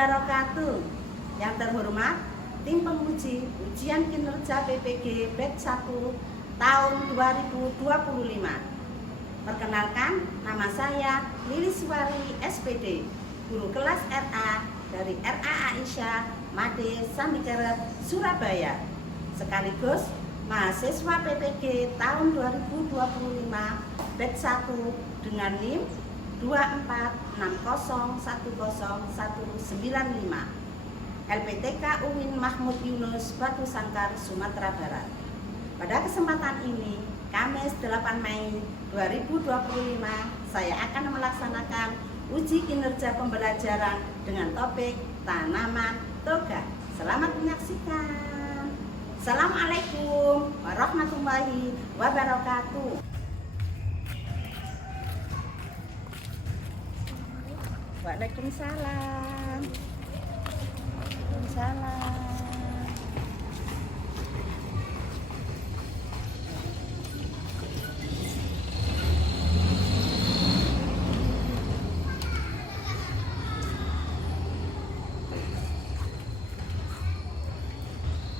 wabarakatuh. Yang terhormat, tim penguji ujian kinerja PPG batch 1 tahun 2025. Perkenalkan, nama saya Lilis Wari SPD, guru kelas RA dari RA Aisyah Made Sandikeret, Surabaya. Sekaligus mahasiswa PPG tahun 2025 batch 1 dengan NIM 246010195. LPTK UIN Mahmud Yunus, Batu Sangkar, Sumatera Barat. Pada kesempatan ini, Kamis 8 Mei 2025, saya akan melaksanakan uji kinerja pembelajaran dengan topik tanaman toga. Selamat menyaksikan. Assalamualaikum warahmatullahi wabarakatuh. Waalaikumsalam. Waalaikumsalam.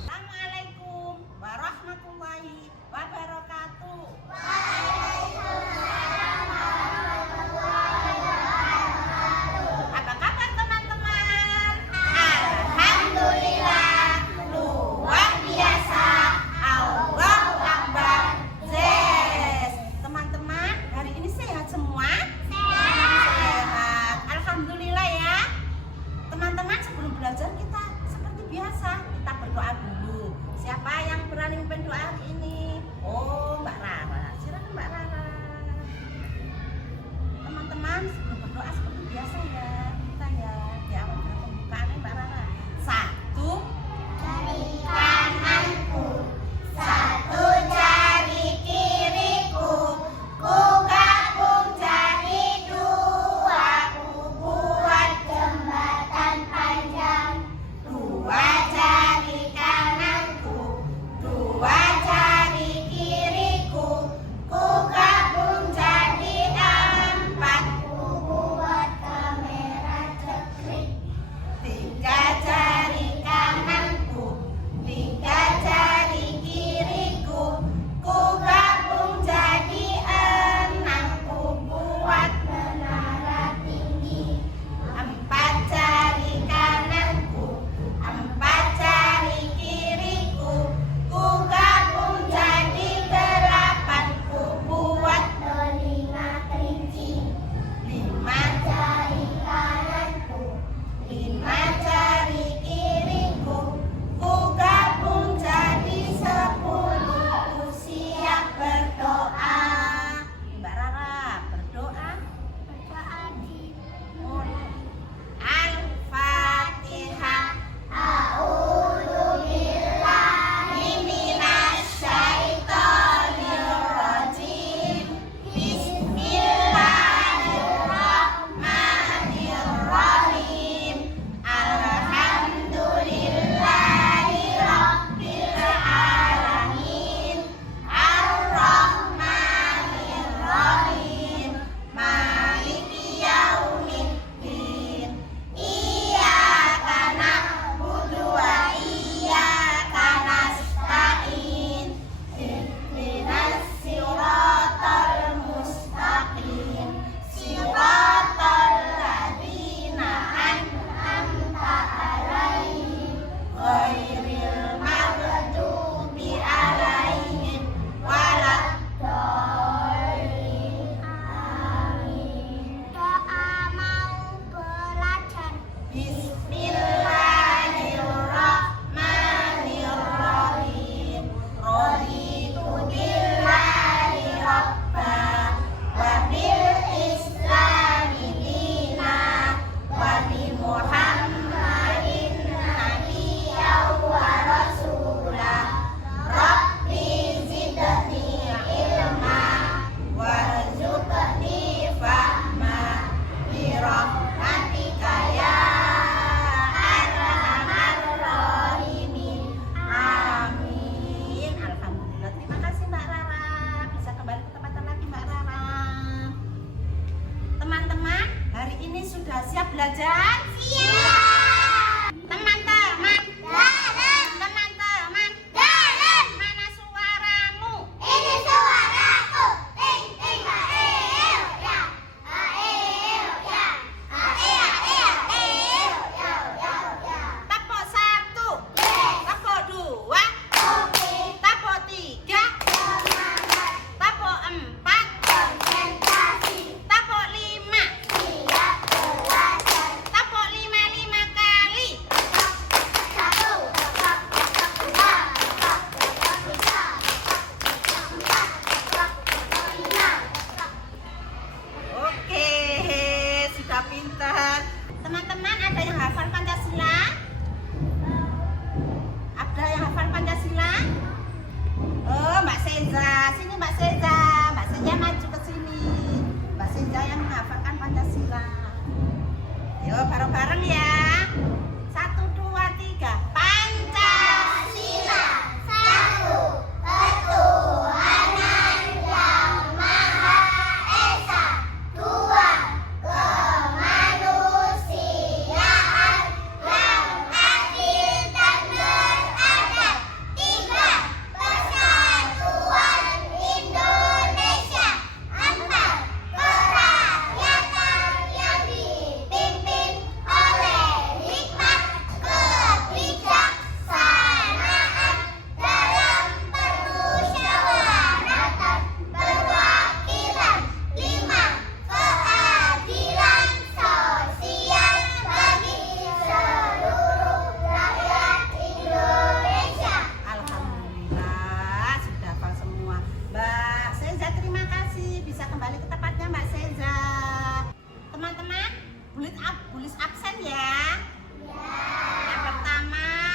Assalamualaikum warahmatullahi wabarakatuh. Apa kabar teman-teman? Alhamdulillah, luar biasa. Allahu Akbar. Yes. Teman-teman, hari ini sehat semua? Sehat. Alhamdulillah ya. Teman-teman, sebelum belajar kita seperti biasa, kita berdoa dulu. Siapa yang berani memimpin doa hari ini? Oh, Mbak Rara. Silakan Mbak Rara. Teman-teman, sebelum berdoa seperti biasa ya, kita ya di awal pembukaannya Mbak Rara. 1 Jari kananku, 1 jari kiriku, ku gabung jadi 2, ku buat jembatan panjang. 2 jari kananku, 2 jari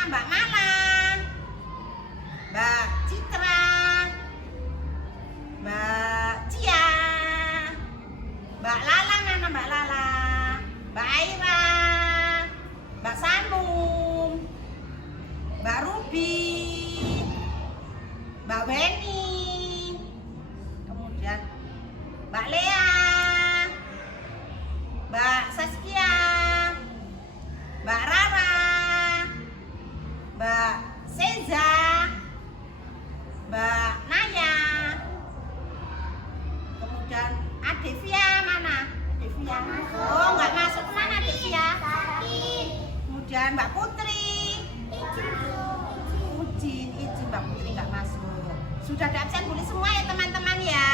Mbak Mala, Mbak Citra, Mbak Cia, Mbak Lala, mana Mbak Lala, Mbak Aira, Mbak Sanum, Mbak Ruby, Mbak Weni, kemudian Mbak Lea, Mbak Saskia, Mbak Rara, Mbak Seza, Mbak Naya, kemudian Adevia, mana? Adevia. Oh, nggak masuk, mana Adevia? Kemudian Mbak Putri. Izin Mbak Putri nggak masuk. Sudah ada absen boleh semua ya teman-teman ya?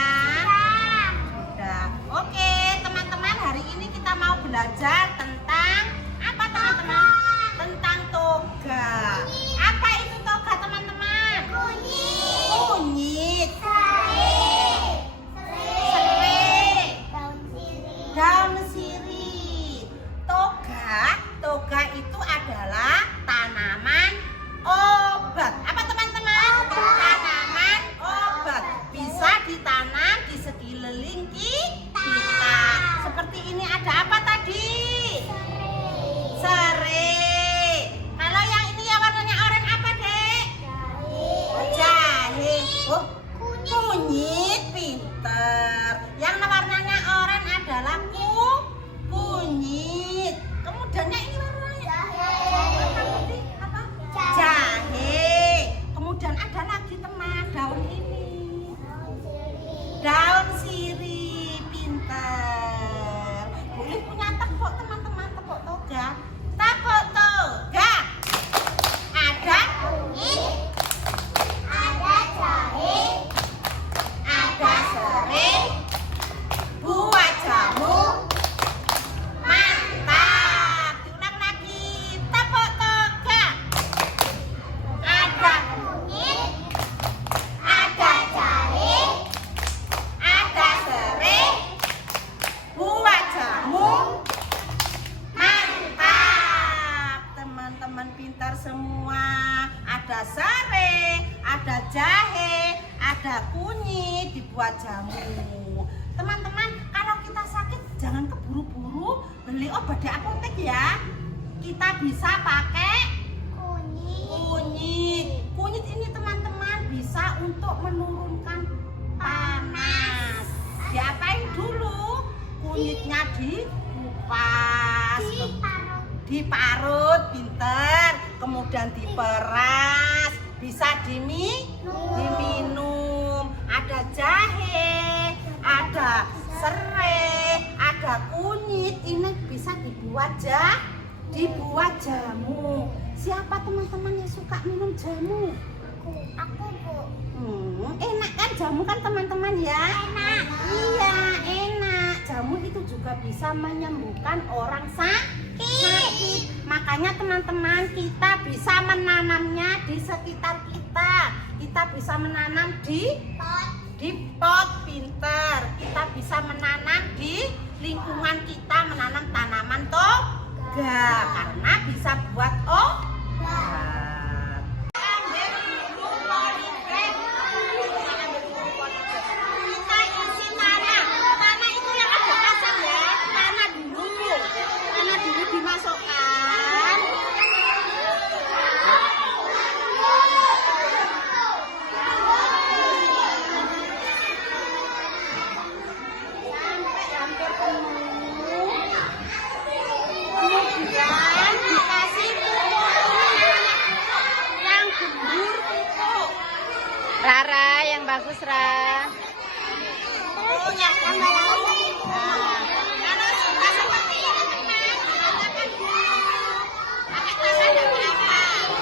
Sudah. Oke teman-teman, hari ini kita mau belajar tentang apa teman-teman? Tentang toga. Apa itu toga teman-teman? Kunyit. Serai. Daun sirih. Toga itu adalah tanaman obat. Apa teman-teman? Tanaman obat. Bisa ditanam di sekeliling kita. Seperti ini ada apa tadi? Serai. Kalau yang ini yang warnanya oranye apa, Dek? Jahe. Oh, kunyit. Pinter. Yang warnanya oranye adalah kunyit. Kemudiannya ini warnanya apa? Jahe. Kemudian ada lagi teman, daun ini. Daun sirih. Pinter. Boleh punya tepuk teman-teman, tepuk toga. Tepuk toga. Ada kunyit, ada jahe, ada serai, buah jamu. Mantap. Diulang lagi. Tepuk toga. Ada kunyit, ada jahe, ada serai, buah jamu. Mantap. Teman-teman pintar semua. Ada serai, ada jahe, ada kunyit, dibuat jamu. Teman-teman, kalau kita sakit jangan keburu-buru beli obat di apotek ya. Kita bisa pakai kunyit. Kunyit ini teman-teman bisa untuk menurunkan panas. Diapain dulu? Kunyitnya dikupas, diparut, pinter. Kemudian diperas, bisa diminum. Ada jahe, ada serai, ada kunyit. Ini bisa dibuat jamu. Siapa teman-teman yang suka minum jamu? Aku, Bu. Enak kan jamu kan teman-teman ya? Enak. Iya, enak. Jamu itu juga bisa menyembuhkan orang sakit. Makanya teman-teman, kita bisa menanamnya di sekitar kita. Kita bisa menanam di pot, pinter. Kita bisa menanam di lingkungan kita, menanam tanaman toga karena bisa buat obat. Kita isi tanah. Tanah itu yang ada asam ya. Tanah dulu dimasukkan. Sampai hampir penuh. Kemudian dikasih pupuk yang gembur pupuk. Rara yang bagus, Ra. Oh, yang kalau sudah seperti ini teman, dibacakan dulu. Pakai tangan dan berapa?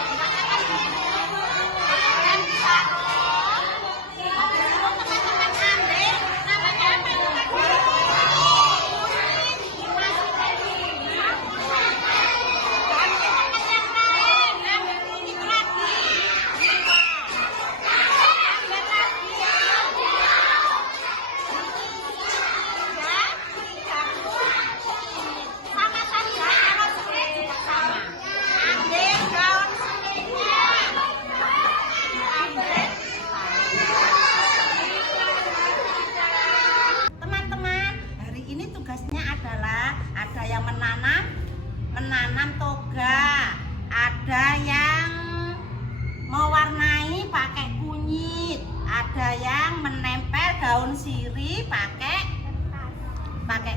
Dibacakan dulu. Dan disaruh. Disuruh teman-teman ambil. Namanya apa itu tadi? Dimasukkan di sapuan. Dan di tempat yang lain ambil kunyit lagi. Ambil lagi. daun sirih pakai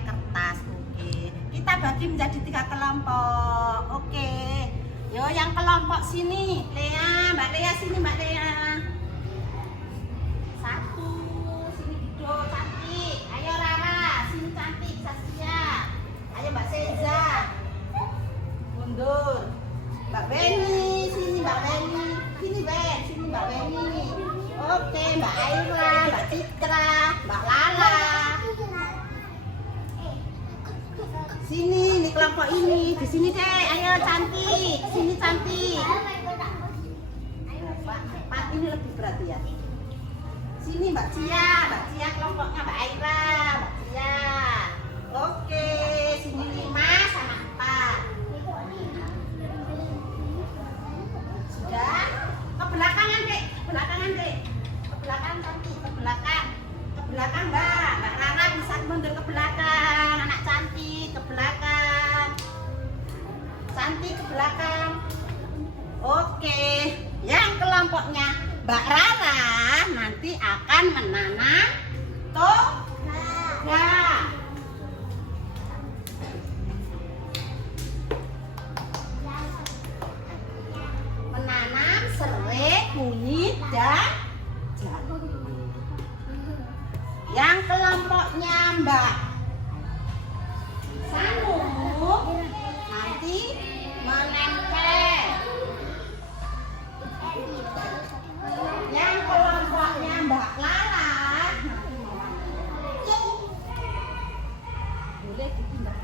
kertas. Oke. Kita bagi menjadi 3 kelompok. Oke. Yo, yang kelompok sini, Mbak Lea sini, Mbak Lea. 1, sini duduk cantik. Ayo Rara, sini cantik. Saskia. Ayo Mbak Seza. Mundur. Mbak Beni, sini Mbak Beni. Sini Ben, sini Mbak Beni. Oke, Mbak Aira, Mbak Citra, Mbak Lala. Sini, ini kelompok ini. Di sini deh, ayo cantik. Sini cantik. Pak, ini lebih berat ya. Sini Mbak Cia kelompoknya Mbak Aira, Mbak Cia. Oke, sini 5 sama 4. Sudah? Ke belakangan dek, ke belakang cantik, ke belakang Mbak Rara bisa mundur ke belakang, anak cantik ke belakang, cantik ke belakang. Oke, yang kelompoknya Mbak Rara nanti akan menanam toga. Menanam serai, kunyit, dan jagung. Yang kelompoknya Mbak Sanu nanti menempel. Yang kelompoknya Mbak Lala boleh dipindah.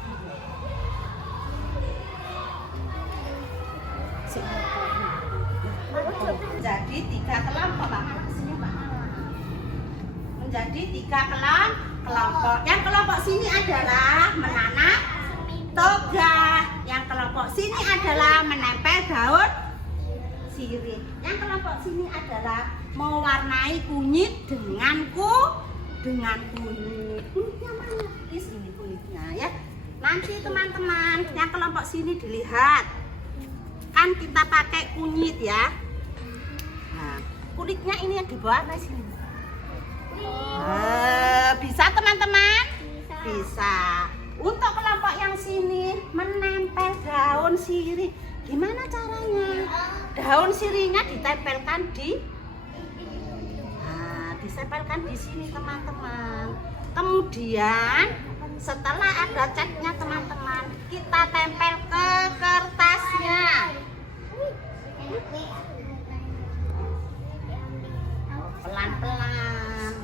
Menjadi 3 kelompok Mbak. Menjadi 3 kelompok. Yang kelompok sini adalah menanam toga. Yang kelompok sini adalah menempel daun sirih. Yang kelompok sini adalah mewarnai kunyit dengan kunyit. Kunyitnya mana? Di sini kunyitnya ya. Nanti teman-teman, yang kelompok sini dilihat. Kan kita pakai kunyit ya. Nah, kulitnya ini yang di bawah sini. Bisa teman-teman? Bisa. Untuk kelompok yang sini menempel daun sirih. Gimana caranya? Daun sirihnya ditempelkan disempelkan di sini teman-teman. Kemudian setelah ada catnya teman-teman, kita tempel ke kertasnya. Pelan-pelan.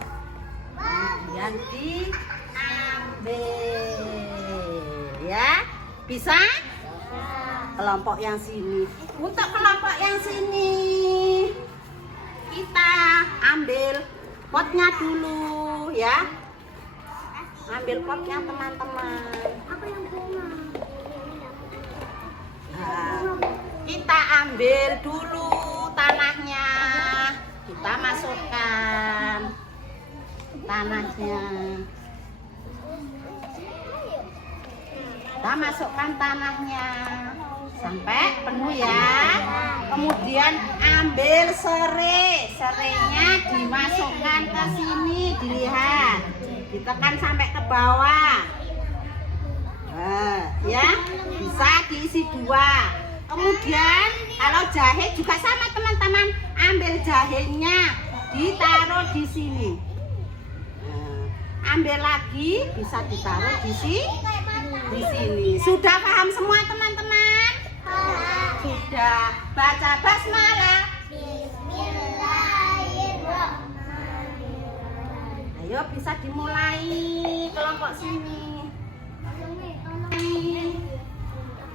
Kemudian diambil. Ya, bisa? Kelompok yang sini. Untuk kelompok yang sini, kita ambil potnya dulu ya. Ambil potnya teman-teman. Nah, kita ambil dulu tanahnya. Kita masukkan tanahnya. Kita masukkan tanahnya sampai penuh ya. Kemudian ambil serainya dimasukkan ke sini, dilihat, ditekan sampai ke bawah. Ya, bisa diisi 2. Kemudian kalau jahe juga sama teman-teman, ambil jahenya ditaruh di sini. Ambil lagi, bisa ditaruh di sini. Sudah paham semua teman-teman? Sudah. Baca basmalah. Bismillahirrahmanirrahim. Ayo bisa dimulai kelompok sini.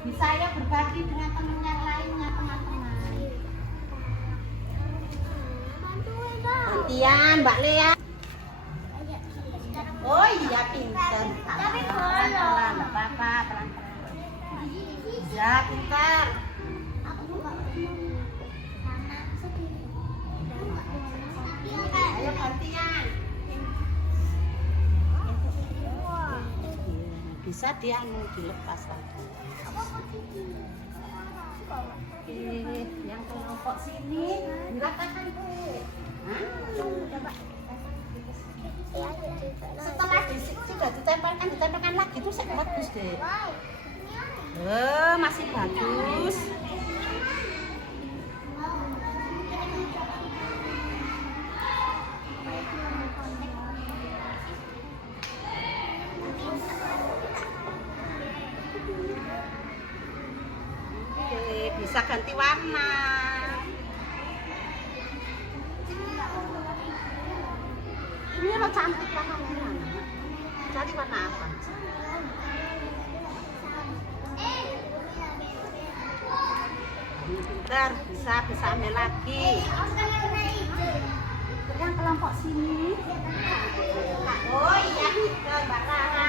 Bisa ya berbagi dengan teman yang lainnya teman-teman. Gantian Mbak Lea. Oh iya pintar. Tapi pelan-pelan, nggak apa-apa, pelan-pelan. Ya pintar. Ayo gantian. Bisa dilepas lagi. Oke, yang kelompok sini diratakan tuh. Coba. Setelah sudah ditempelkan lagi tuh saya bagus deh. Masih bagus. Oke, bisa ganti warna. Ini lo cantik warnanya. Cari warna apa? Pintar, bisa ambil lagi. Yang kelompok sini. Oh iya, Mbak Rara.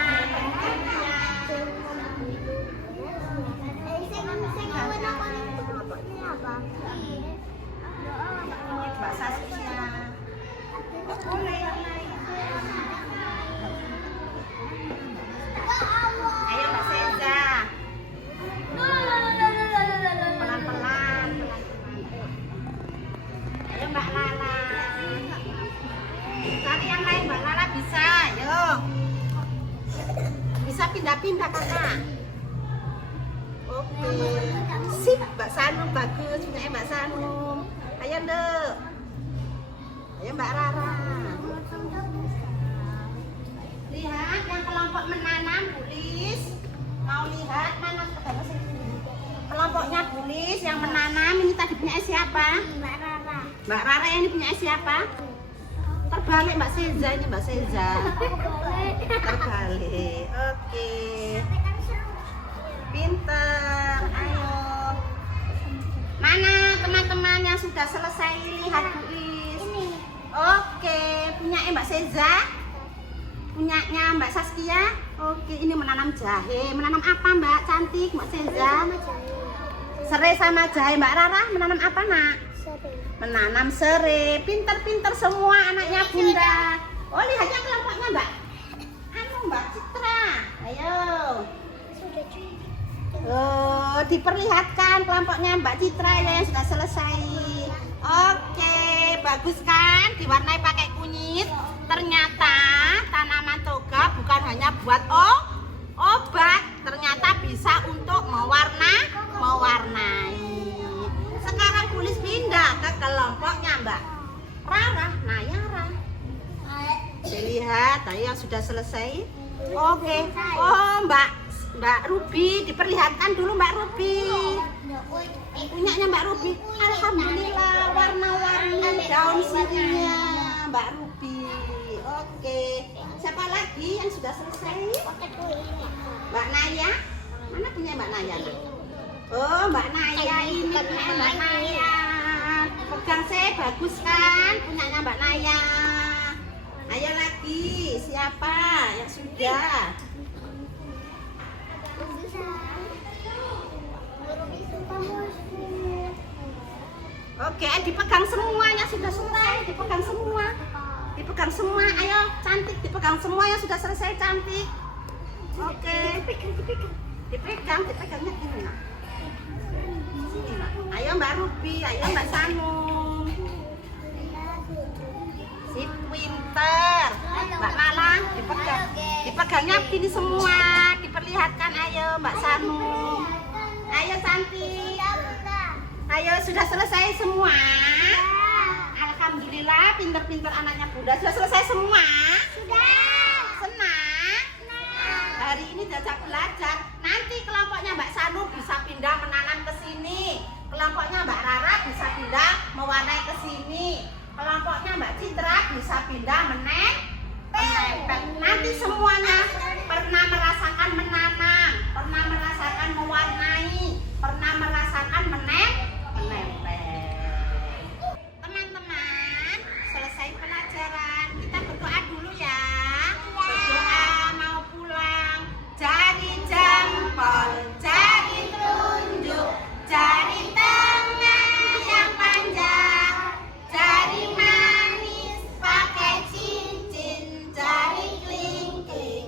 Mbak Saskia. Boleh yang lain. Ayo Mbak Seza. Pelan-pelan. Ayo Mbak Lala. Cari yang lain Mbak Lala bisa. Ayo. Bisa pindah-pindah kakak. Oke. Sip Mbak Sanum bagus punya Mbak Sanum. Ayo Nduk. Ayo Mbak Rara. Lihat yang kelompok menanam Bulis. Mau lihat mana kelompoknya Bulis yang menanam ini tadi punya siapa? Mbak Rara. Mbak Rara yang ini punya siapa? Terbalik Mbak Seza ini Mbak Seza. Terbalik. Oke. Pinter. Ayo. Mana teman-teman yang sudah selesai lihat Bulis? Ini. Oke, punya Mbak Seza. Punyanya Mbak Saskia. Oke, ini menanam jahe. Menanam apa Mbak? Cantik Mbak Seza. Serai sama jahe. Mbak Rara menanam apa nak? Menanam serai. Pinter-pinter semua anaknya Bunda. Oh lihatnya kelompoknya Mbak. Mbak Citra. Ayo. Oh diperlihatkan kelompoknya Mbak Citra ya yang sudah selesai. Oke, bagus kan? Diwarnai pakai kunyit. Ternyata tanaman toga bukan hanya buat obat, ternyata bisa untuk mewarnai. Sekarang Bulis pindah ke kelompoknya Mbak Rara Nayara. Dilihat, tadi yang sudah selesai. Oke. Oh Mbak Ruby, diperlihatkan dulu Mbak Ruby. Punyanya Mbak Ruby. Alhamdulillah warna-warni daun sininya Mbak Ruby. Oke, siapa lagi yang sudah selesai? Mbak Naya, mana punya Mbak Naya? Oh Mbak Naya ini punya Mbak Naya. Pegang saya bagus kan, punyanya Mbak Naya. Ayo lagi, siapa yang sudah? Oke, dipegang semuanya sudah selesai, dipegang semua. Dipegang semua, ayo cantik dipegang semua yang sudah selesai cantik. Oke. Dipegangnya gini nak. Sini nak. Ayo Mbak Ruby, ayo Mbak Sanum. Si Winter, Mbak Lala dipegangnya gini semua, diperlihatkan ayo Mbak Sanum. Ayo cantik. Ayo sudah selesai semua. Alhamdulillah, pinter-pinter anaknya Bunda. Sudah selesai semua? Sudah. Senang? Hari ini diajak belajar. Nanti kelompoknya Mbak Sanum bisa pindah menanam ke sini. Kelompoknya Mbak Rara bisa pindah mewarnai ke sini. Kelompoknya Mbak Citra bisa pindah menempel. Nanti semuanya pernah merasakan menanam, pernah merasakan mewarnai, pernah merasakan menempel. Teman-teman, selesai pelajaran. Kita berdoa dulu ya. Berdoa mau pulang. Jari jempol, jari telunjuk, jari tengah yang panjang, jari manis pakai cincin, jari kelingking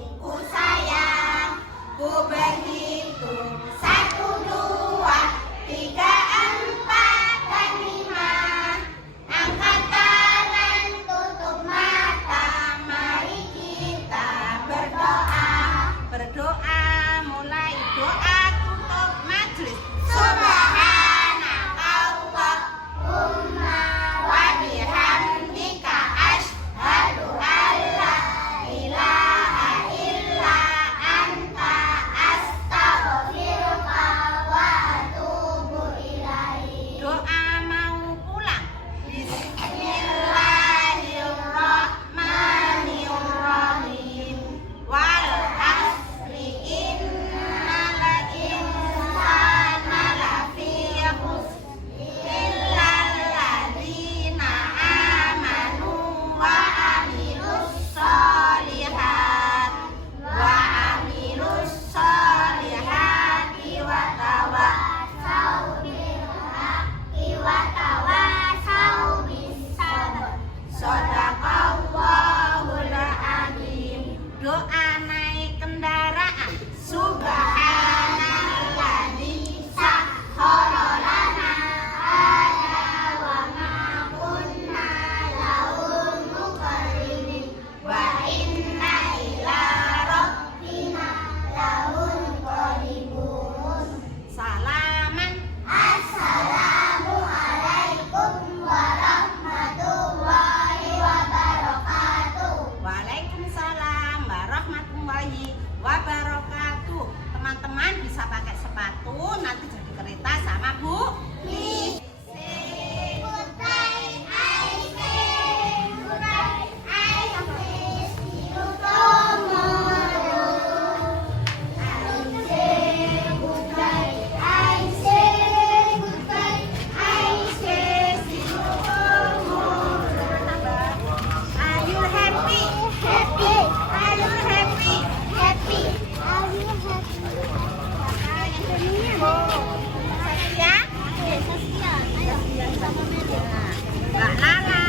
Mbak Lala,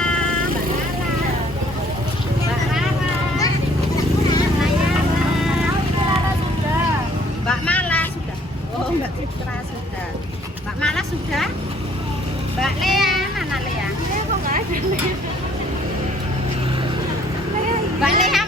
Mbak Lala, Mbak Rara, Mbak Mala sudah. Oh, Mbak Citra sudah. Mbak Mala sudah. Mbak Lea, mana Lea? Lea kok nggak ada Lea? Mbak Lea